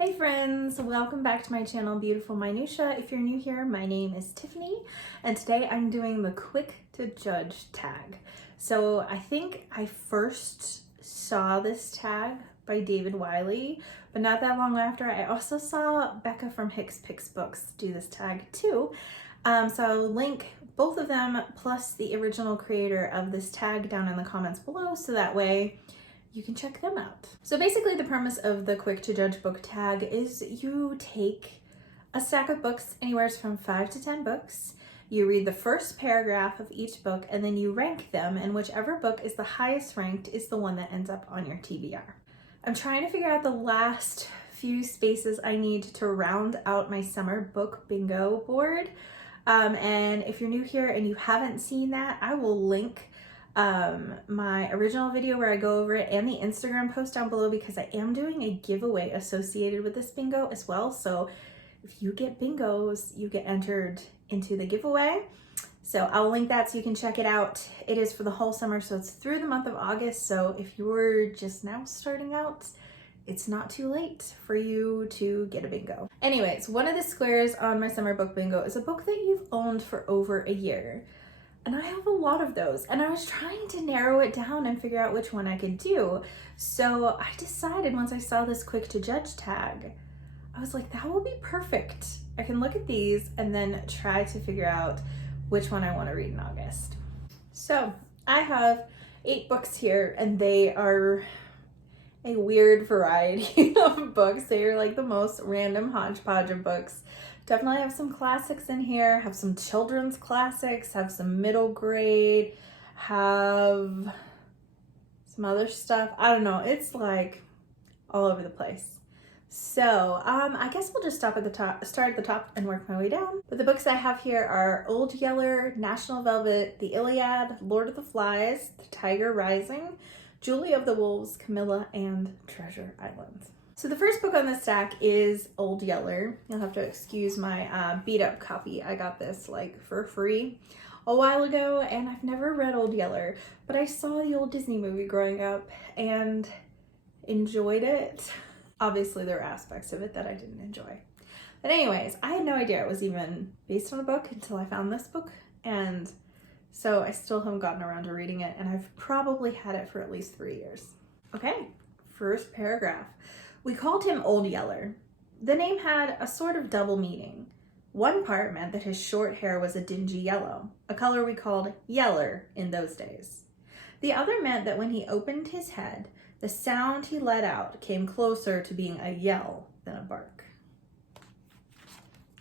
Hey friends, welcome back to my channel, Beautiful Minutia. If you're new here, my name is Tiffany, and today I'm doing the Quick to Judge tag. So I think I first saw this tag by David Wiley, but not that long after, I also saw Becca from Hicks Picks Books do this tag too. So I'll link both of them plus the original creator of this tag down in the comments below, so that way you can check them out. So basically the premise of the Quick to Judge book tag is you take a stack of books, anywhere from 5 to 10 books, you read the first paragraph of each book, and then you rank them, and whichever book is the highest ranked is the one that ends up on your TBR. I'm trying to figure out the last few spaces I need to round out my summer book bingo board. And if you're new here and you haven't seen that, I will link my original video where I go over it and the Instagram post down below, because I am doing a giveaway associated with this bingo as well. So if you get bingos, you get entered into the giveaway. So I'll link that so you can check it out. It is for the whole summer, so it's through the month of August. So if you're just now starting out, it's not too late for you to get a bingo. Anyways, one of the squares on my summer book bingo is a book that you've owned for over a year. And I have a lot of those, and I was trying to narrow it down and figure out which one I could do. So I decided, once I saw this Quick to Judge tag, I was like, that will be perfect. I can look at these and then try to figure out which one I want to read in August. So I have 8 books here, and they are a weird variety of books. They are like the most random hodgepodge of books. Definitely have some classics in here, have some children's classics, have some middle grade, have some other stuff. I don't know, it's like all over the place. So I guess we'll just start at the top and work my way down. But the books I have here are Old Yeller, National Velvet, The Iliad, Lord of the Flies, The Tiger Rising, Julie of the Wolves, Camilla, and Treasure Island. So the first book on the stack is Old Yeller. You'll have to excuse my beat up copy. I got this like for free a while ago, and I've never read Old Yeller, but I saw the old Disney movie growing up and enjoyed it. Obviously there were aspects of it that I didn't enjoy. But anyways, I had no idea it was even based on a book until I found this book, and so I still haven't gotten around to reading it, and I've probably had it for at least 3 years. Okay, first paragraph. We called him Old Yeller. The name had a sort of double meaning. One part meant that his short hair was a dingy yellow, a color we called yeller in those days. The other meant that when he opened his head, the sound he let out came closer to being a yell than a bark.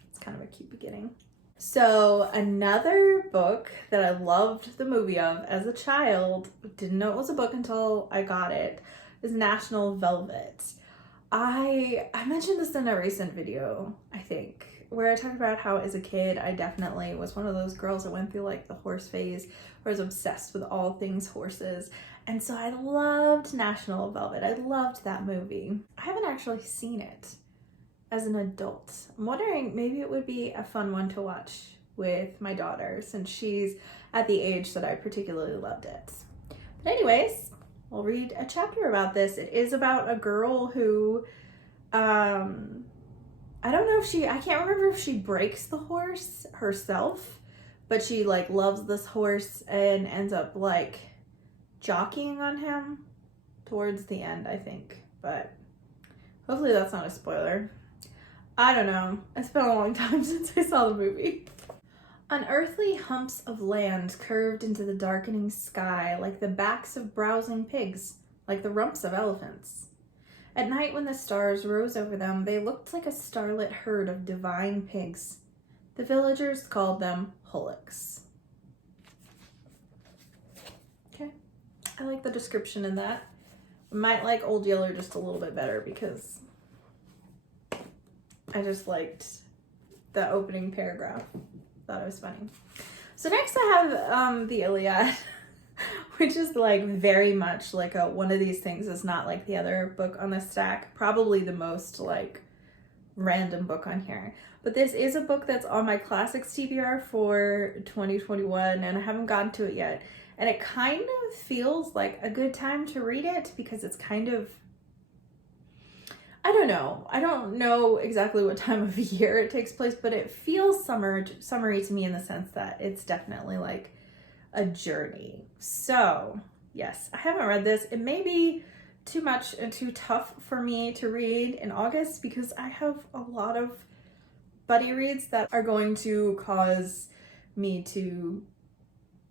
It's kind of a cute beginning. So another book that I loved the movie of as a child, didn't know it was a book until I got it, is National Velvet. I mentioned this in a recent video, I think, where I talked about how as a kid I definitely was one of those girls that went through like the horse phase, where I was obsessed with all things horses. And so I loved National Velvet. I loved that movie. I haven't actually seen it as an adult. I'm wondering, maybe it would be a fun one to watch with my daughter, since she's at the age that I particularly loved it. But anyways, I'll read a chapter about this. It is about a girl who, I don't know if I can't remember if she breaks the horse herself, but she like loves this horse and ends up like jockeying on him towards the end, I think. But hopefully that's not a spoiler. I don't know. It's been a long time since I saw the movie. Unearthly humps of land curved into the darkening sky like the backs of browsing pigs, like the rumps of elephants. At night when the stars rose over them, they looked like a starlit herd of divine pigs. The villagers called them hullocks. Okay, I like the description in that. I might like Old Yeller just a little bit better because I just liked the opening paragraph. Thought it was funny. So next I have the Iliad, which is like very much like one of these things is not like the other book on the stack. Probably the most like random book on here. But this is a book that's on my classics TBR for 2021, and I haven't gotten to it yet. And it kind of feels like a good time to read it because it's kind of, I don't know. I don't know exactly what time of year it takes place, but it feels summery to me in the sense that it's definitely like a journey. So, yes, I haven't read this. It may be too much and too tough for me to read in August because I have a lot of buddy reads that are going to cause me to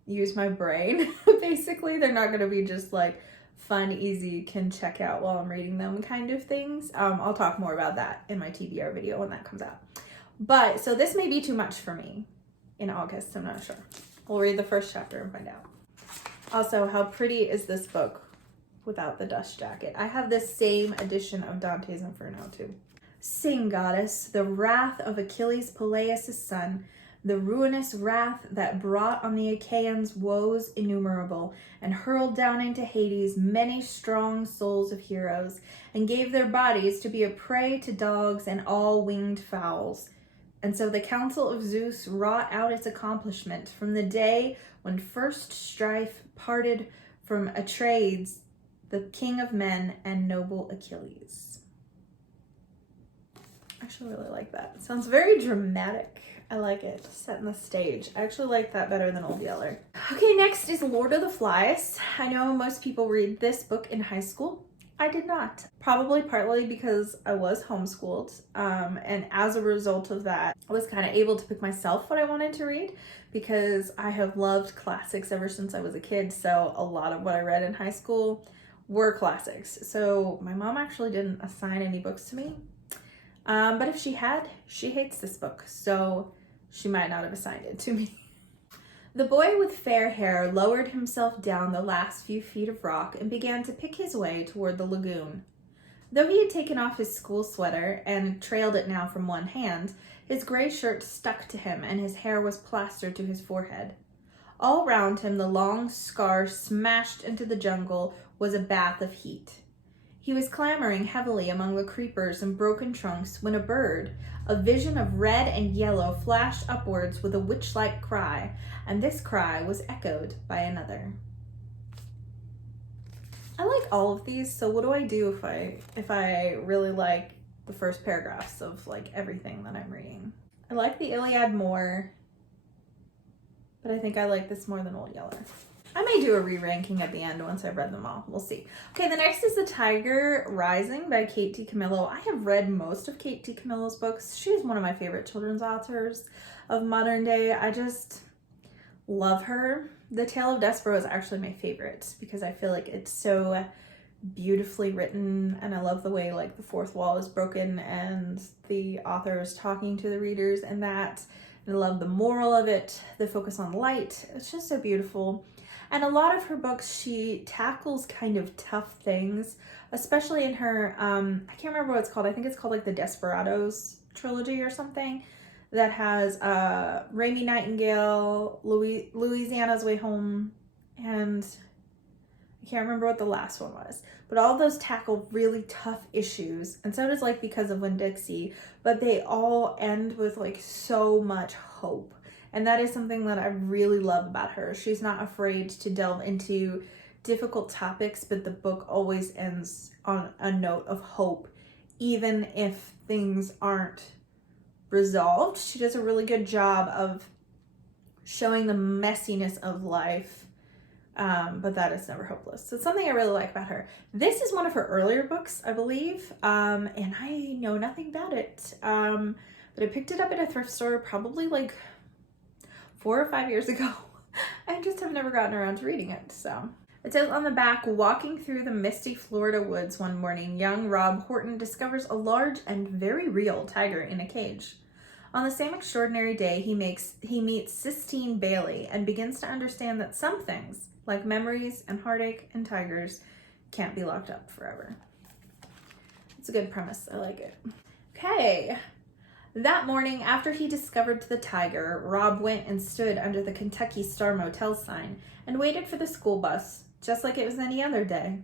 use my brain. Basically, they're not going to be just like fun, easy, can check out while I'm reading them kind of things. I'll talk more about that in my TBR video when that comes out. But so this may be too much for me in August. I'm not sure. We'll read the first chapter and find out. Also, how pretty is this book without the dust jacket? I have this same edition of Dante's Inferno too. Sing, goddess, the wrath of Achilles Peleus' son, the ruinous wrath that brought on the Achaeans woes innumerable, and hurled down into Hades many strong souls of heroes, and gave their bodies to be a prey to dogs and all winged fowls. And so the counsel of Zeus wrought out its accomplishment from the day when first strife parted from Atreides, the king of men, and noble Achilles. I actually really like that. It sounds very dramatic. I like it. Set in the stage. I actually like that better than Old Yeller. Okay, next is Lord of the Flies. I know most people read this book in high school. I did not. Probably partly because I was homeschooled. And as a result of that, I was kind of able to pick myself what I wanted to read because I have loved classics ever since I was a kid. So a lot of what I read in high school were classics. So my mom actually didn't assign any books to me. But if she had, she hates this book, so she might not have assigned it to me. The boy with fair hair lowered himself down the last few feet of rock and began to pick his way toward the lagoon. Though he had taken off his school sweater and trailed it now from one hand, his gray shirt stuck to him and his hair was plastered to his forehead. All round him, the long scar smashed into the jungle was a bath of heat. He was clambering heavily among the creepers and broken trunks when a bird, a vision of red and yellow, flashed upwards with a witch-like cry, and this cry was echoed by another. I like all of these, so what do I do if I really like the first paragraphs of like everything that I'm reading? I like the Iliad more, but I think I like this more than Old Yeller. I may do a re-ranking at the end once I've read them all. We'll see. Okay, the next is The Tiger Rising by Kate DiCamillo. I have read most of Kate DiCamillo's books. She's one of my favorite children's authors of modern day. I just love her. The Tale of Despero is actually my favorite because I feel like it's so beautifully written and I love the way like the fourth wall is broken and the author is talking to the readers and that. And I love the moral of it, the focus on light. It's just so beautiful. And a lot of her books, she tackles kind of tough things, especially in her, I can't remember what it's called. I think it's called like the Desperados trilogy or something that has Raimi Nightingale, Louisiana's Way Home, and I can't remember what the last one was. But all those tackle really tough issues, and so does like Because of Winn-Dixie, but they all end with like so much hope. And that is something that I really love about her. She's not afraid to delve into difficult topics, but the book always ends on a note of hope, even if things aren't resolved. She does a really good job of showing the messiness of life, but that is never hopeless. So it's something I really like about her. This is one of her earlier books, I believe, and I know nothing about it, but I picked it up at a thrift store probably like 4 or 5 years ago. I just have never gotten around to reading it, so. It says on the back, walking through the misty Florida woods one morning, young Rob Horton discovers a large and very real tiger in a cage. On the same extraordinary day, he meets Sistine Bailey and begins to understand that some things, like memories and heartache and tigers, can't be locked up forever. It's a good premise. I like it. Okay. That morning, after he discovered the tiger, Rob went and stood under the Kentucky Star Motel sign and waited for the school bus, just like it was any other day.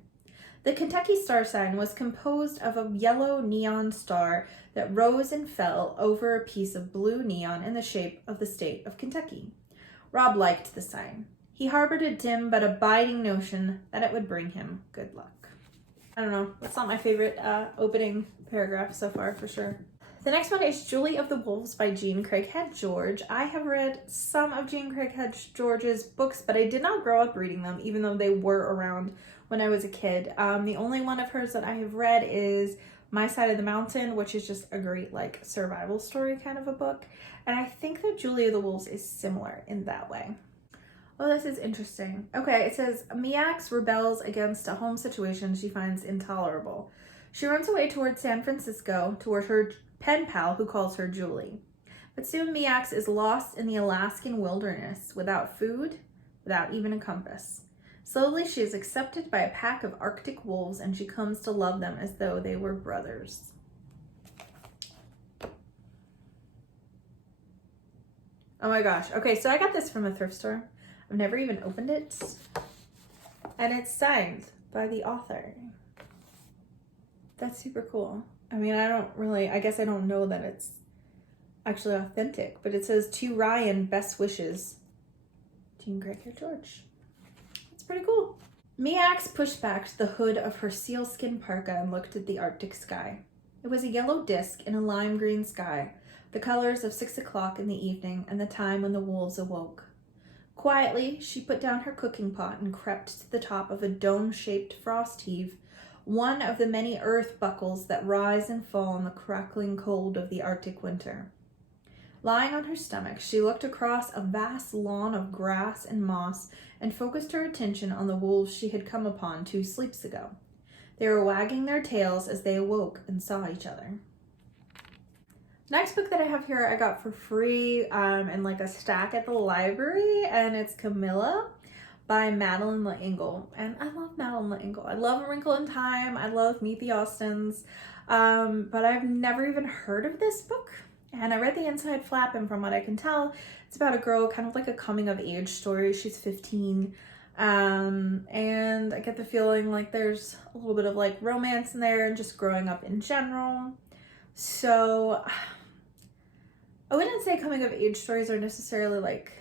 The Kentucky Star sign was composed of a yellow neon star that rose and fell over a piece of blue neon in the shape of the state of Kentucky. Rob liked the sign. He harbored a dim but abiding notion that it would bring him good luck. I don't know. That's not my favorite opening paragraph so far, for sure. The next one is Julie of the Wolves by Jean Craighead George. I have read some of Jean Craighead George's books, but I did not grow up reading them, even though they were around when I was a kid. The only one of hers that I have read is My Side of the Mountain, which is just a great like survival story kind of a book. And I think that Julie of the Wolves is similar in that way. Oh, this is interesting. Okay, it says, Miax rebels against a home situation she finds intolerable. She runs away towards San Francisco, toward her pen pal who calls her Julie. But soon Miax is lost in the Alaskan wilderness, without food, without even a compass. Slowly, she is accepted by a pack of Arctic wolves, and she comes to love them as though they were brothers. Oh my gosh. Okay, so I got this from a thrift store. I've never even opened it. And it's signed by the author. That's super cool. I mean, I guess I don't know that it's actually authentic, but it says, to Ryan, best wishes, Jean Craighead George. It's pretty cool. Miax pushed back the hood of her sealskin parka and looked at the Arctic sky. It was a yellow disk in a lime green sky, the colors of 6 o'clock in the evening and the time when the wolves awoke. Quietly, she put down her cooking pot and crept to the top of a dome-shaped frost heave, one of the many earth buckles that rise and fall in the crackling cold of the Arctic winter. Lying on her stomach, she looked across a vast lawn of grass and moss and focused her attention on the wolves she had come upon 2 sleeps ago. They were wagging their tails as they awoke and saw each other. Next book that I have here I got for free in like a stack at the library, and it's Camilla by Madeleine L'Engle. And I love Madeleine L'Engle. I love A Wrinkle in Time. I love Meet the Austins. But I've never even heard of this book. And I read the inside flap, and from what I can tell, it's about a girl, kind of like a coming of age story. She's 15. And I get the feeling like there's a little bit of like romance in there and just growing up in general. So I wouldn't say coming of age stories are necessarily like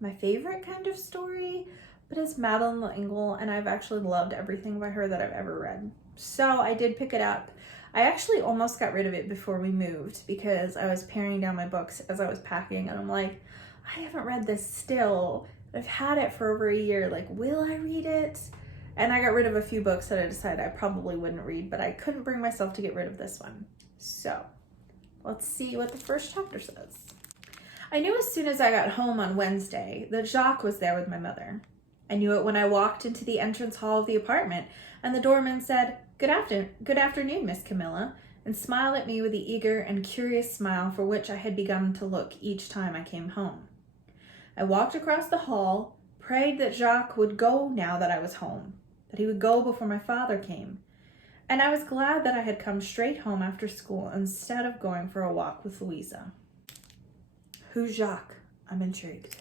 my favorite kind of story, but it's Madeleine L'Engle, and I've actually loved everything by her that I've ever read. So I did pick it up. I actually almost got rid of it before we moved because I was paring down my books as I was packing, and I'm like, I haven't read this still. I've had it for over a year. Like, will I read it? And I got rid of a few books that I decided I probably wouldn't read, but I couldn't bring myself to get rid of this one. So let's see what the first chapter says. I knew as soon as I got home on Wednesday that Jacques was there with my mother. I knew it when I walked into the entrance hall of the apartment and the doorman said, Good afternoon, Miss Camilla, and smiled at me with the eager and curious smile for which I had begun to look each time I came home. I walked across the hall, prayed that Jacques would go now that I was home, that he would go before my father came, and I was glad that I had come straight home after school instead of going for a walk with Louisa. Who's Jacques? I'm intrigued.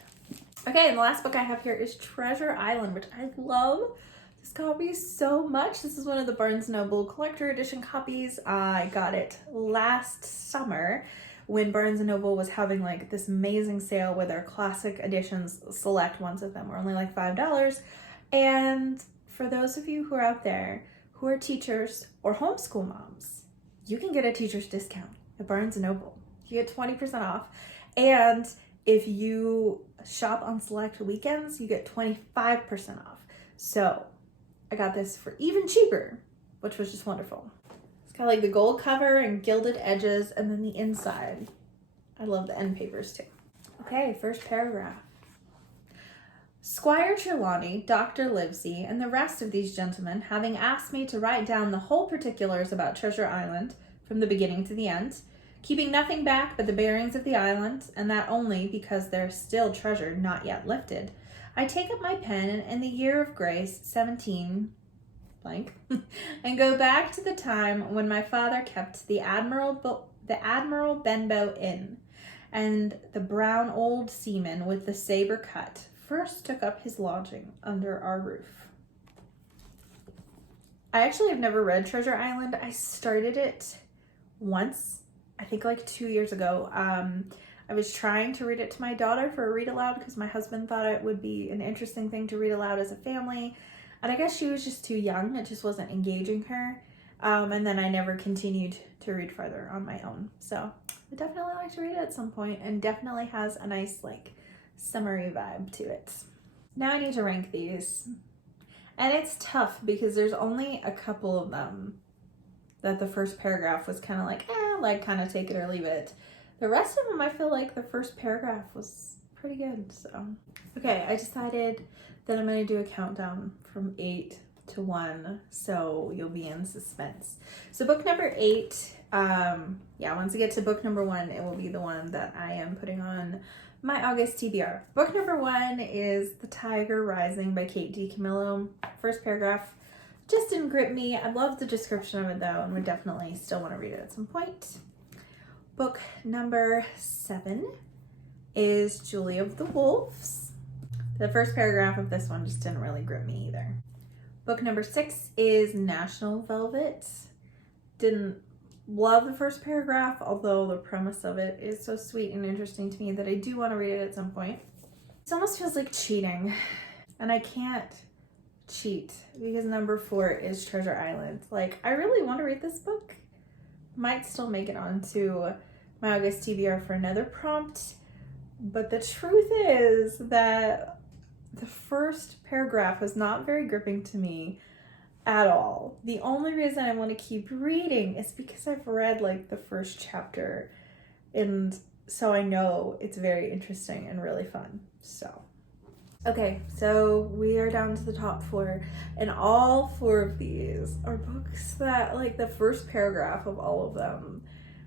Okay, and the last book I have here is Treasure Island, which I love. This copy so much. This is one of the Barnes & Noble collector edition copies. I got it last summer when Barnes & Noble was having like this amazing sale where their classic editions, select ones of them, were only like $5. And for those of you who are out there who are teachers or homeschool moms, you can get a teacher's discount at Barnes & Noble. You get 20% off. And if you shop on select weekends, you get 25% off. So I got this for even cheaper, which was just wonderful. It's got like the gold cover and gilded edges, and then the inside. I love the end papers too. Okay, first paragraph. Squire Trelawney, Dr. Livesey, and the rest of these gentlemen, having asked me to write down the whole particulars about Treasure Island from the beginning to the end, keeping nothing back but the bearings of the island, and that only because there's still treasure not yet lifted, I take up my pen in the year of grace 17 blank and go back to the time when my father kept the Admiral Benbow Inn, and the brown old seaman with the saber cut first took up his lodging under our roof. I actually have never read Treasure Island. I started it once, I think like 2 years ago. I was trying to read it to my daughter for a read aloud because my husband thought it would be an interesting thing to read aloud as a family. And I guess she was just too young. It just wasn't engaging her. And then I never continued to read further on my own. So I definitely like to read it at some point, and definitely has a nice like summery vibe to it. Now I need to rank these. And it's tough because there's only a couple of them that the first paragraph was kind of like kind of take it or leave it. The rest of them, I feel like the first paragraph was pretty good. So, okay, I decided that I'm going to do a countdown from 8 to 1, so you'll be in suspense. So book number 8, once I get to book number 1, it will be the one that I am putting on my August TBR. Book number 1 is The Tiger Rising by Kate DiCamillo. First paragraph just didn't grip me. I love the description of it though, and would definitely still want to read it at some point. Book number 7 is Julie of the Wolves. The first paragraph of this one just didn't really grip me either. Book number 6 is National Velvet. Didn't love the first paragraph, although the premise of it is so sweet and interesting to me that I do want to read it at some point. It almost feels like cheating, and I can't cheat because number 4 is Treasure Island. Like, I really want to read this book. Might still make it onto my August TBR for another prompt, but the truth is that the first paragraph was not very gripping to me at all. The only reason I want to keep reading is because I've read like the first chapter, and so I know it's very interesting and really fun. So okay, so we are down to the top 4, and all 4 of these are books that, like, the first paragraph of all of them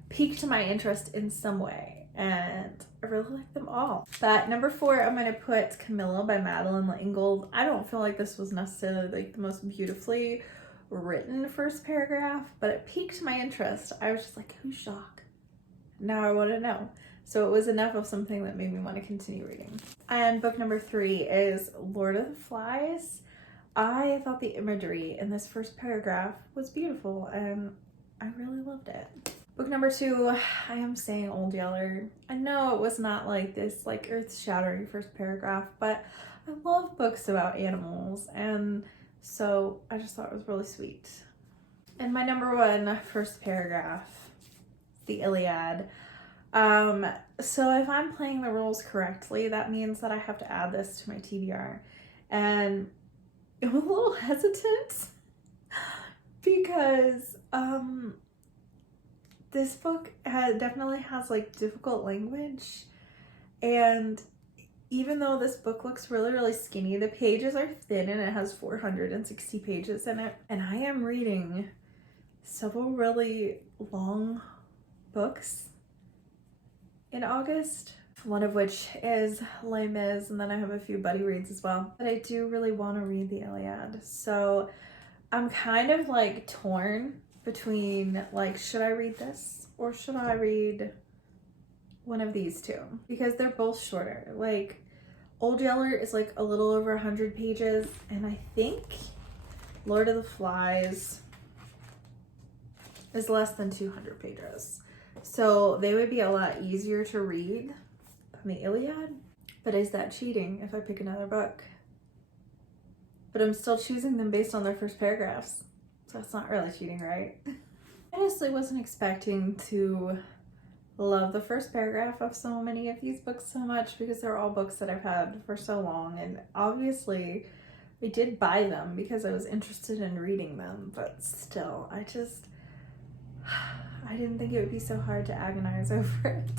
piqued my interest in some way, and I really like them all. But number 4, I'm going to put Camilla by Madeleine L'Engle. I don't feel like this was necessarily like the most beautifully written first paragraph, but it piqued my interest. I was just like, who's Jacques? Now I want to know. So it was enough of something that made me want to continue reading. And book number 3 is Lord of the Flies. I thought the imagery in this first paragraph was beautiful, and I really loved it. Book number 2, I Am Saying Old Yeller. I know it was not like this like earth-shattering first paragraph, but I love books about animals, and so I just thought it was really sweet. And my number 1 first paragraph, The Iliad. So if I'm playing the rules correctly, that means that I have to add this to my TBR. And I'm a little hesitant because this book definitely has like difficult language, and even though this book looks really, really skinny, the pages are thin and it has 460 pages in it, and I am reading several really long books in August, one of which is Les Mis, and then I have a few buddy reads as well. But I do really want to read the Iliad, so I'm kind of like torn between like, should I read this or should I read one of these two? Because they're both shorter. Like, Old Yeller is like a little over 100 pages, and I think Lord of the Flies is less than 200 pages. So they would be a lot easier to read than the Iliad. But is that cheating if I pick another book? But I'm still choosing them based on their first paragraphs. So that's not really cheating, right? I honestly wasn't expecting to love the first paragraph of so many of these books so much, because they're all books that I've had for so long. And obviously I did buy them because I was interested in reading them. But still, I didn't think it would be so hard to agonize over it.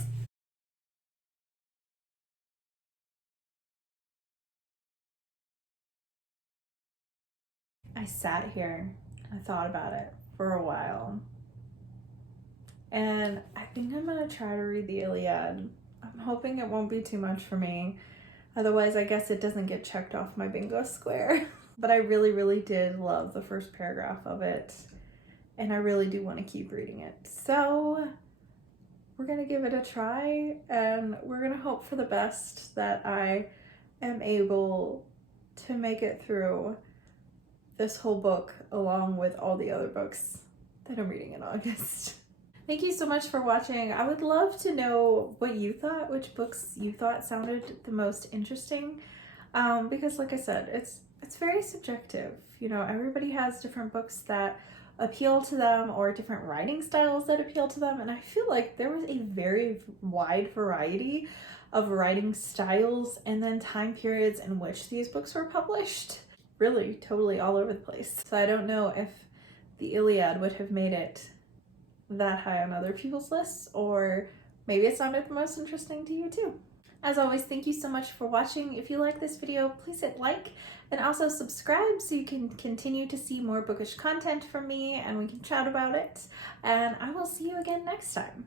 I sat here and I thought about it for a while, and I think I'm gonna try to read the Iliad. I'm hoping it won't be too much for me. Otherwise, I guess it doesn't get checked off my bingo square. But I really, really did love the first paragraph of it, and I really do want to keep reading it. So we're gonna give it a try, and we're gonna hope for the best that I am able to make it through this whole book along with all the other books that I'm reading in August. Thank you so much for watching. I would love to know what you thought, which books you thought sounded the most interesting, because like I said, it's it's very subjective. You know, everybody has different books that appeal to them or different writing styles that appeal to them. And I feel like there was a very wide variety of writing styles and then time periods in which these books were published. Really, totally all over the place. So I don't know if the Iliad would have made it that high on other people's lists, or maybe it sounded the most interesting to you too. As always, thank you so much for watching. If you like this video, please hit like and also subscribe so you can continue to see more bookish content from me and we can chat about it. And I will see you again next time.